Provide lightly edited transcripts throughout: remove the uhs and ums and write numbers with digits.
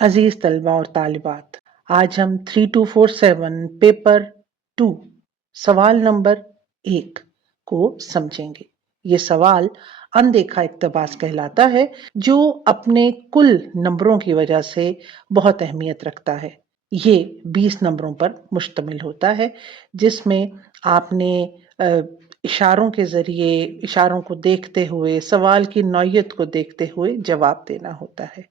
عزیز طلبہ اور طالبات، آج ہم 3247 پیپر 2 سوال نمبر 1 کو سمجھیں گے۔ یہ سوال اندیکھا اقتباس کہلاتا ہے جو اپنے کل نمبروں کی وجہ سے بہت اہمیت رکھتا ہے۔ یہ 20 نمبروں پر مشتمل ہوتا ہے جس میں آپ نے اشاروں کے ذریعے، اشاروں کو دیکھتے ہوئے، سوال کی نوعیت کو دیکھتے ہوئے جواب دینا ہوتا ہے۔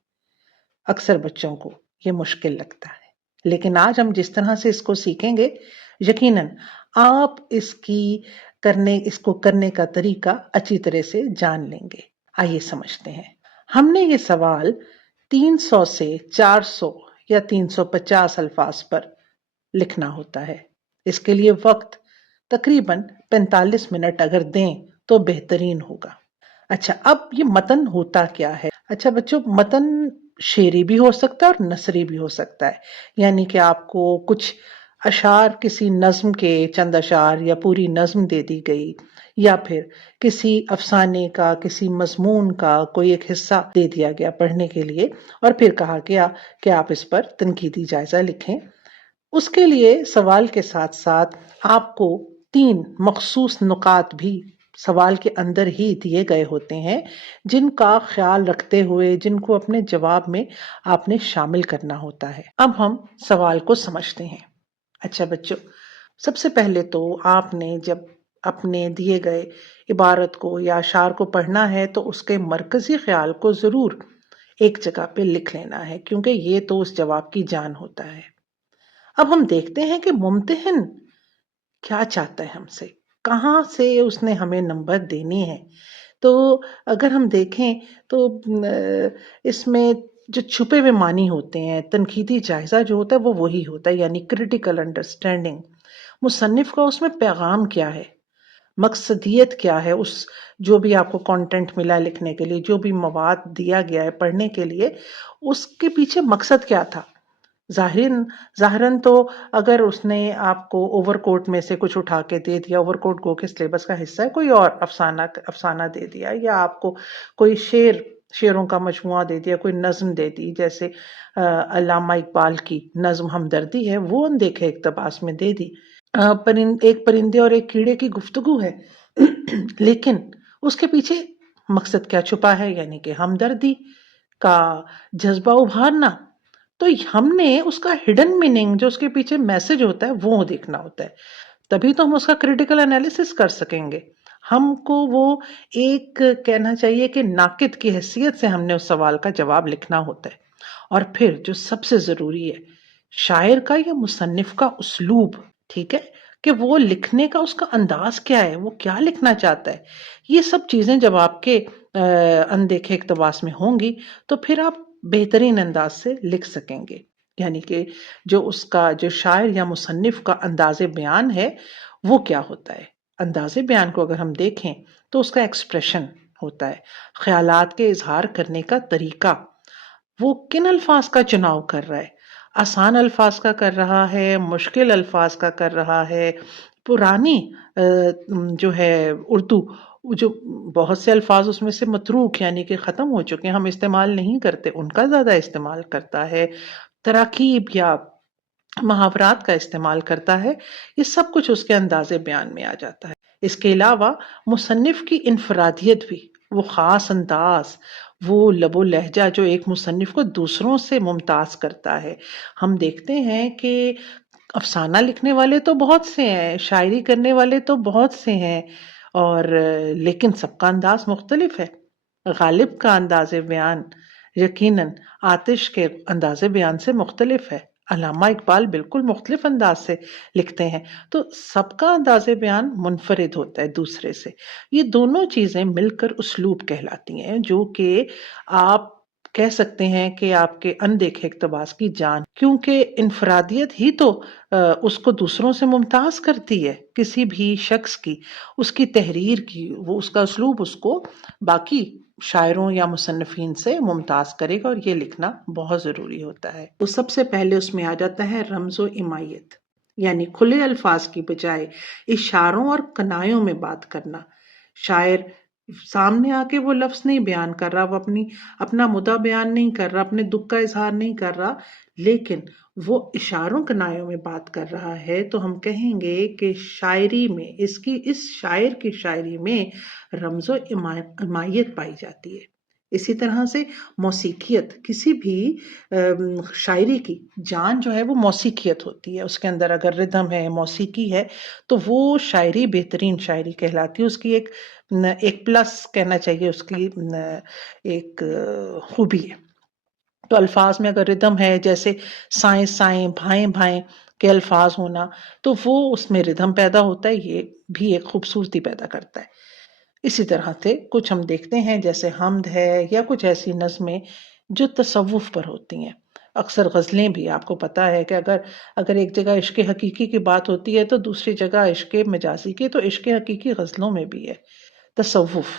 اکثر بچوں کو یہ مشکل لگتا ہے، لیکن آج ہم جس طرح سے اس کو سیکھیں گے یقیناً آپ اس کو کرنے کا طریقہ اچھی طرح سے جان لیں گے۔ آئیے سمجھتے ہیں۔ ہم نے یہ سوال 300 سے 400 یا 350 الفاظ پر لکھنا ہوتا ہے۔ اس کے لیے وقت تقریباً 45 منٹ اگر دیں تو بہترین ہوگا۔ اچھا، اب یہ متن ہوتا کیا ہے؟ اچھا بچوں، متن شعری بھی ہو سکتا ہے اور نثری بھی ہو سکتا ہے، یعنی کہ آپ کو کچھ اشعار، کسی نظم کے چند اشعار یا پوری نظم دے دی گئی، یا پھر کسی افسانے کا، کسی مضمون کا کوئی ایک حصہ دے دیا گیا پڑھنے کے لیے، اور پھر کہا گیا کہ آپ اس پر تنقیدی جائزہ لکھیں۔ اس کے لیے سوال کے ساتھ ساتھ آپ کو 3 مخصوص نکات بھی سوال کے اندر ہی دیے گئے ہوتے ہیں جن کا خیال رکھتے ہوئے، جن کو اپنے جواب میں آپ نے شامل کرنا ہوتا ہے۔ اب ہم سوال کو سمجھتے ہیں۔ اچھا بچوں، سب سے پہلے تو آپ نے جب اپنے دیے گئے عبارت کو یا اشعار کو پڑھنا ہے تو اس کے مرکزی خیال کو ضرور ایک جگہ پہ لکھ لینا ہے، کیونکہ یہ تو اس جواب کی جان ہوتا ہے۔ اب ہم دیکھتے ہیں کہ ممتحن کیا چاہتا ہے ہم سے، کہاں سے اس نے ہمیں نمبر دینے ہیں۔ تو اگر ہم دیکھیں تو اس میں جو چھپے ہوئے معنی ہوتے ہیں، تنقیدی جائزہ جو ہوتا ہے وہ وہی ہوتا ہے، یعنی کریٹیکل انڈرسٹینڈنگ۔ مصنف کا اس میں پیغام کیا ہے، مقصدیت کیا ہے، اس جو بھی آپ کو کانٹینٹ ملا لکھنے کے لیے، جو بھی مواد دیا گیا ہے پڑھنے کے لیے، اس کے پیچھے مقصد کیا تھا۔ ظاہراً تو اگر اس نے آپ کو اوور کوٹ میں سے کچھ اٹھا کے دے دیا، اوور کوٹ گو کے سلیبس کا حصہ ہے، کوئی اور افسانہ دے دیا، یا آپ کو کوئی شعروں کا مجموعہ دے دیا، کوئی نظم دے دی، جیسے علامہ اقبال کی نظم ہمدردی ہے، وہ اندیکھے اقتباس میں دے دی۔ ایک پرندے اور ایک کیڑے کی گفتگو ہے، لیکن اس کے پیچھے مقصد کیا چھپا ہے، یعنی کہ ہمدردی کا جذبہ ابھارنا۔ تو ہم نے اس کا ہڈن میننگ، جو اس کے پیچھے میسج ہوتا ہے، وہ دیکھنا ہوتا ہے، تبھی تو ہم اس کا کریٹیکل انالیسس کر سکیں گے۔ ہم کو وہ ایک کہنا چاہیے کہ ناقد کی حیثیت سے ہم نے اس سوال کا جواب لکھنا ہوتا ہے۔ اور پھر جو سب سے ضروری ہے، شاعر کا یا مصنف کا اسلوب، ٹھیک ہے، کہ وہ لکھنے کا اس کا انداز کیا ہے، وہ کیا لکھنا چاہتا ہے۔ یہ سب چیزیں جب آپ کے اندیکھے اقتباس میں ہوں گی تو پھر آپ بہترین انداز سے لکھ سکیں گے، یعنی کہ جو اس کا، جو شاعر یا مصنف کا انداز بیان ہے وہ کیا ہوتا ہے۔ انداز بیان کو اگر ہم دیکھیں تو اس کا ایکسپریشن ہوتا ہے، خیالات کے اظہار کرنے کا طریقہ، وہ کن الفاظ کا چناؤ کر رہا ہے، آسان الفاظ کا کر رہا ہے، مشکل الفاظ کا کر رہا ہے، پرانی جو ہے اردو، جو بہت سے الفاظ اس میں سے متروک یعنی کہ ختم ہو چکے ہیں، ہم استعمال نہیں کرتے، ان کا زیادہ استعمال کرتا ہے، تراکیب یا محاورات کا استعمال کرتا ہے۔ یہ سب کچھ اس کے انداز بیان میں آ جاتا ہے۔ اس کے علاوہ مصنف کی انفرادیت بھی، وہ خاص انداز، وہ لب و لہجہ جو ایک مصنف کو دوسروں سے ممتاز کرتا ہے۔ ہم دیکھتے ہیں کہ افسانہ لکھنے والے تو بہت سے ہیں، شاعری کرنے والے تو بہت سے ہیں، اور لیکن سب کا انداز مختلف ہے۔ غالب کا انداز بیان یقیناً آتش کے انداز بیان سے مختلف ہے، علامہ اقبال بالکل مختلف انداز سے لکھتے ہیں، تو سب کا انداز بیان منفرد ہوتا ہے دوسرے سے۔ یہ دونوں چیزیں مل کر اسلوب کہلاتی ہیں، جو کہ آپ کہہ سکتے ہیں کہ آپ کے اندیکھے اقتباس کی جان، کیونکہ انفرادیت ہی تو اس کو دوسروں سے ممتاز کرتی ہے، کسی بھی شخص کی، اس کی تحریر کی، وہ اس کا اسلوب اس کو باقی شاعروں یا مصنفین سے ممتاز کرے گا، اور یہ لکھنا بہت ضروری ہوتا ہے۔ تو سب سے پہلے اس میں آ جاتا ہے رمز و امائیت، یعنی کھلے الفاظ کی بجائے اشاروں اور کنایوں میں بات کرنا۔ شاعر سامنے آ کے وہ لفظ نہیں بیان کر رہا، وہ اپنا مدعا بیان نہیں کر رہا، اپنے دکھ کا اظہار نہیں کر رہا، لیکن وہ اشاروں کنایوں میں بات کر رہا ہے، تو ہم کہیں گے کہ شاعری میں اس شاعر کی شاعری میں رمز و امایت پائی جاتی ہے۔ اسی طرح سے موسیقیت، کسی بھی شاعری کی جان جو ہے وہ موسیقیت ہوتی ہے، اس کے اندر اگر ردھم ہے، موسیقی ہے، تو وہ شاعری بہترین شاعری کہلاتی ہے۔ اس کی ایک پلس کہنا چاہیے، اس کی ایک خوبی ہے۔ تو الفاظ میں اگر ردھم ہے، جیسے سائیں سائیں، بھائیں بھائیں کے الفاظ ہونا، تو وہ اس میں ردھم پیدا ہوتا ہے، یہ بھی ایک خوبصورتی پیدا کرتا ہے۔ اسی طرح سے کچھ ہم دیکھتے ہیں جیسے حمد ہے یا کچھ ایسی نظمیں جو تصوف پر ہوتی ہیں۔ اکثر غزلیں بھی آپ کو پتا ہے کہ اگر ایک جگہ عشق حقیقی کی بات ہوتی ہے تو دوسری جگہ عشق مجازی کی، تو عشق حقیقی غزلوں میں بھی ہے۔ تصوف،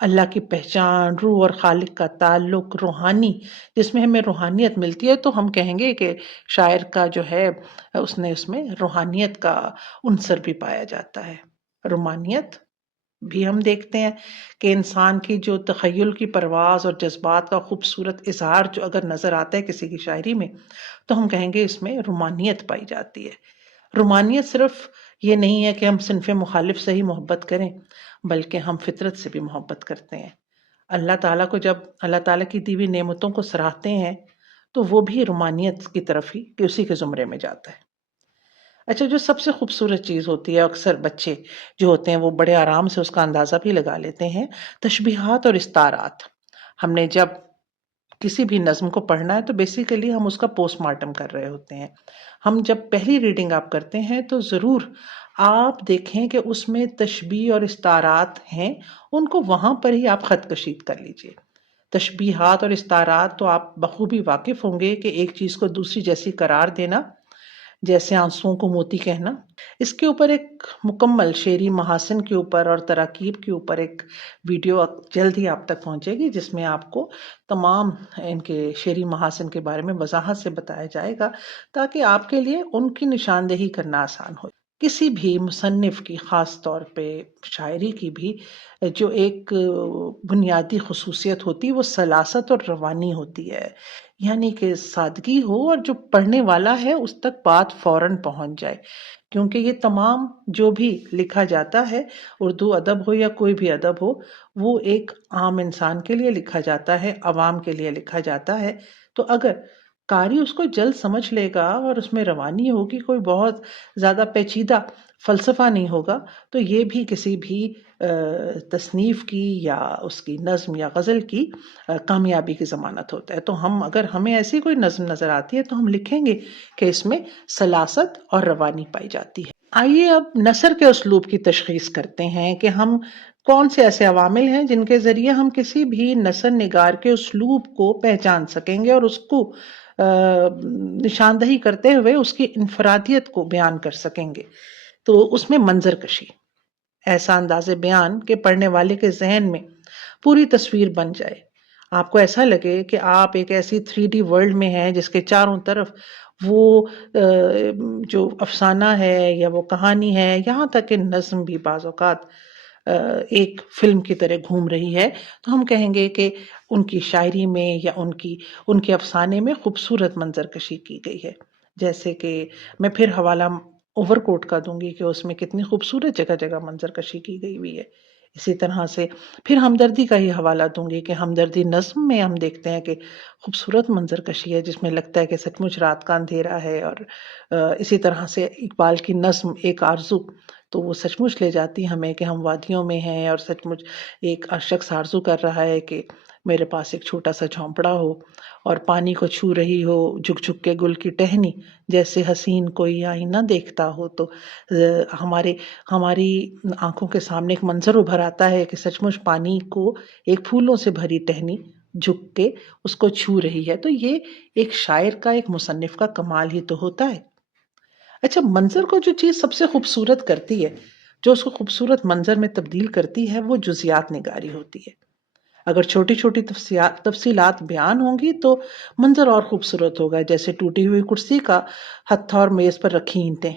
اللہ کی پہچان، روح اور خالق کا تعلق، روحانی، جس میں ہمیں روحانیت ملتی ہے، تو ہم کہیں گے کہ شاعر کا جو ہے اس میں روحانیت کا عنصر بھی پایا جاتا ہے۔ رومانیت بھی ہم دیکھتے ہیں کہ انسان کی جو تخیل کی پرواز اور جذبات کا خوبصورت اظہار جو اگر نظر آتا ہے کسی کی شاعری میں، تو ہم کہیں گے اس میں رومانیت پائی جاتی ہے۔ رومانیت صرف یہ نہیں ہے کہ ہم صنف مخالف سے ہی محبت کریں، بلکہ ہم فطرت سے بھی محبت کرتے ہیں۔ اللہ تعالیٰ کو جب اللہ تعالیٰ کی دی ہوئی نعمتوں کو سراہتے ہیں تو وہ بھی رومانیت کی طرف ہی، کہ اسی کے زمرے میں جاتا ہے۔ اچھا، جو سب سے خوبصورت چیز ہوتی ہے، اکثر بچے جو ہوتے ہیں وہ بڑے آرام سے اس کا اندازہ بھی لگا لیتے ہیں، تشبیہات اور استعارات۔ ہم نے جب کسی بھی نظم کو پڑھنا ہے تو بیسیکلی ہم اس کا پوسٹ مارٹم کر رہے ہوتے ہیں۔ ہم جب پہلی ریڈنگ آپ کرتے ہیں تو ضرور آپ دیکھیں کہ اس میں تشبیہ اور استعارات ہیں، ان کو وہاں پر ہی آپ خط کشید کر لیجئے۔ تشبیہات اور استعارات تو آپ بخوبی واقف ہوں گے کہ ایک چیز کو دوسری جیسی قرار دینا، جیسے آنسوؤں کو موتی کہنا۔ اس کے اوپر ایک مکمل شعری محاسن کے اوپر اور تراکیب کے اوپر ایک ویڈیو جلد ہی آپ تک پہنچے گی، جس میں آپ کو تمام ان کے شعری محاسن کے بارے میں وضاحت سے بتایا جائے گا، تاکہ آپ کے لیے ان کی نشاندہی کرنا آسان ہو۔ کسی بھی مصنف کی، خاص طور پہ شاعری کی بھی، جو ایک بنیادی خصوصیت ہوتی ہے وہ سلاست اور روانی ہوتی ہے، یعنی کہ سادگی ہو اور جو پڑھنے والا ہے اس تک بات فوراً پہنچ جائے، کیونکہ یہ تمام جو بھی لکھا جاتا ہے، اردو ادب ہو یا کوئی بھی ادب ہو، وہ ایک عام انسان کے لیے لکھا جاتا ہے، عوام کے لیے لکھا جاتا ہے۔ تو اگر قاری اس کو جلد سمجھ لے گا اور اس میں روانی ہوگی، کوئی بہت زیادہ پیچیدہ فلسفہ نہیں ہوگا، تو یہ بھی کسی بھی تصنیف کی یا اس کی نظم یا غزل کی کامیابی کی ضمانت ہوتا ہے۔ تو اگر ہمیں ایسی کوئی نظم نظر آتی ہے تو ہم لکھیں گے کہ اس میں سلاست اور روانی پائی جاتی ہے۔ آئیے اب نثر کے اسلوب کی تشخیص کرتے ہیں کہ ہم کون سے ایسے عوامل ہیں جن کے ذریعے ہم کسی بھی نثر نگار کے اسلوب کو پہچان سکیں گے اور اس کو نشاندہی کرتے ہوئے اس کی انفرادیت کو بیان کر سکیں گے۔ تو اس میں منظر کشی، ایسا انداز بیان کہ پڑھنے والے کے ذہن میں پوری تصویر بن جائے، آپ کو ایسا لگے کہ آپ ایک ایسی 3D ورلڈ میں ہیں جس کے چاروں طرف وہ جو افسانہ ہے یا وہ کہانی ہے، یہاں تک کہ نظم بھی بعض اوقات ایک فلم کی طرح گھوم رہی ہے، تو ہم کہیں گے کہ ان کی شاعری میں یا ان کے افسانے میں خوبصورت منظر کشی کی گئی ہے۔ جیسے کہ میں پھر حوالہ اوور کوٹ کا دوں گی کہ اس میں کتنی خوبصورت جگہ جگہ منظر کشی کی گئی ہوئی ہے۔ اسی طرح سے پھر ہمدردی کا ہی حوالہ دوں گی کہ ہمدردی نظم میں ہم دیکھتے ہیں کہ خوبصورت منظر کشی ہے، جس میں لگتا ہے کہ سچ مچ رات کا اندھیرا ہے۔ اور اسی طرح سے اقبال کی نظم ایک آرزو، تو وہ سچ مچ لے جاتی ہمیں کہ ہم وادیوں میں ہیں اور سچ مچ ایک شخص آرزو کر رہا ہے کہ میرے پاس ایک چھوٹا سا جھونپڑا ہو اور پانی کو چھو رہی ہو جھک جھک کے گل کی ٹہنی، جیسے حسین کوئی آئینہ دیکھتا ہو۔ تو ہماری آنکھوں کے سامنے ایک منظر ابھر آتا ہے کہ سچ مچ پانی کو ایک پھولوں سے بھری ٹہنی جھک کے اس کو چھو رہی ہے۔ تو یہ ایک شاعر کا، ایک مصنف کا کمال ہی تو ہوتا ہے۔ اچھا، منظر کو جو چیز سب سے خوبصورت کرتی ہے، جو اس کو خوبصورت منظر میں تبدیل کرتی ہے، وہ جزیات نگاری ہوتی ہے۔ اگر چھوٹی چھوٹی تفصیلات بیان ہوں گی تو منظر اور خوبصورت ہوگا، جیسے ٹوٹی ہوئی کرسی کا ہتھا اور میز پر رکھی اینٹیں۔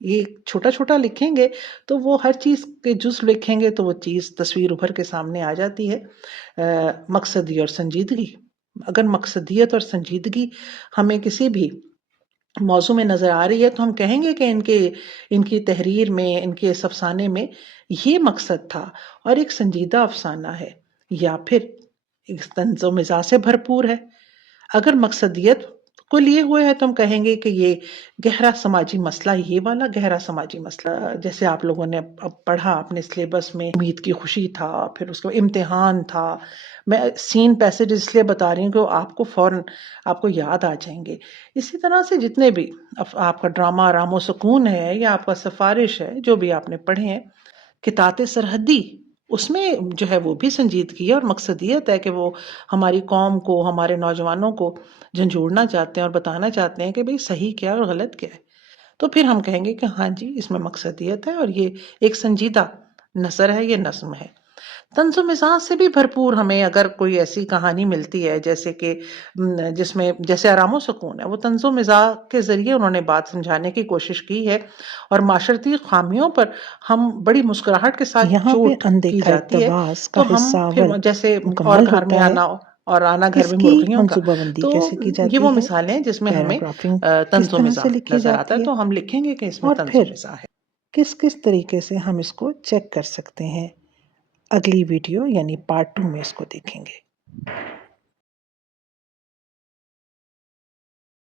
یہ چھوٹا چھوٹا لکھیں گے تو وہ ہر چیز کے جز لکھیں گے تو وہ چیز تصویر ابھر کے سامنے آ جاتی ہے۔ مقصدی اور سنجیدگی، اگر مقصدیت اور سنجیدگی ہمیں کسی بھی موضوع میں نظر آ رہی ہے تو ہم کہیں گے کہ ان کی تحریر میں، ان کے اس افسانے میں یہ مقصد تھا اور ایک سنجیدہ افسانہ ہے، یا پھر ایک طنز و مزاح سے بھرپور ہے۔ اگر مقصدیت کو لیے ہوئے ہے تو ہم کہیں گے کہ یہ گہرا سماجی مسئلہ، یہ والا گہرا سماجی مسئلہ، جیسے آپ لوگوں نے اب پڑھا اپنے سلیبس میں، امید کی خوشی تھا، پھر اس کو امتحان تھا۔ میں سین پیسج اس لیے بتا رہی ہوں کہ آپ کو فوراً آپ کو یاد آ جائیں گے۔ اسی طرح سے جتنے بھی آپ کا ڈرامہ رام و سکون ہے یا آپ کا سفارش ہے، جو بھی آپ نے پڑھے ہیں، قطعات سرحدی، اس میں جو ہے وہ بھی سنجیدگی ہے اور مقصدیت ہے کہ وہ ہماری قوم کو، ہمارے نوجوانوں کو جھنجھوڑنا چاہتے ہیں اور بتانا چاہتے ہیں کہ بھئی صحیح کیا اور غلط کیا ہے۔ تو پھر ہم کہیں گے کہ ہاں جی اس میں مقصدیت ہے اور یہ ایک سنجیدہ نثر ہے، یہ نظم ہے۔ طنز و مزاح سے بھی بھرپور ہمیں اگر کوئی ایسی کہانی ملتی ہے جیسے کہ جس میں جیسے آرام و سکون ہے، وہ طنز و مزاح کے ذریعے انہوں نے بات سمجھانے کی کوشش کی ہے اور معاشرتی خامیوں پر ہم بڑی مسکراہٹ کے ساتھ یہاں پہ چوٹ کی اندیکھا جاتی ہے اقتباس کا تو ہم حصہ پھر اول جیسے اور مکمل گھر میں ہوتا ہے۔ آنا اور آنا گھر اس میں کی مرغیوں کا، منصوبہ بندی تو کیسے کی یہ وہ جاتی ہے، مثالیں ہیں جس میں ہمیں پیراگرافنگ کس طنز و طرح سے مزاح لکھی نظر آتا ہے، جاتی ہے، تو ہم لکھیں گے کہ اس میں اور طنز و پھر مزاح ہے۔ کس کس طریقے سے ہم اس کو چیک کر سکتے ہیں، اگلی ویڈیو یعنی پارٹ 2 میں اس کو دیکھیں گے۔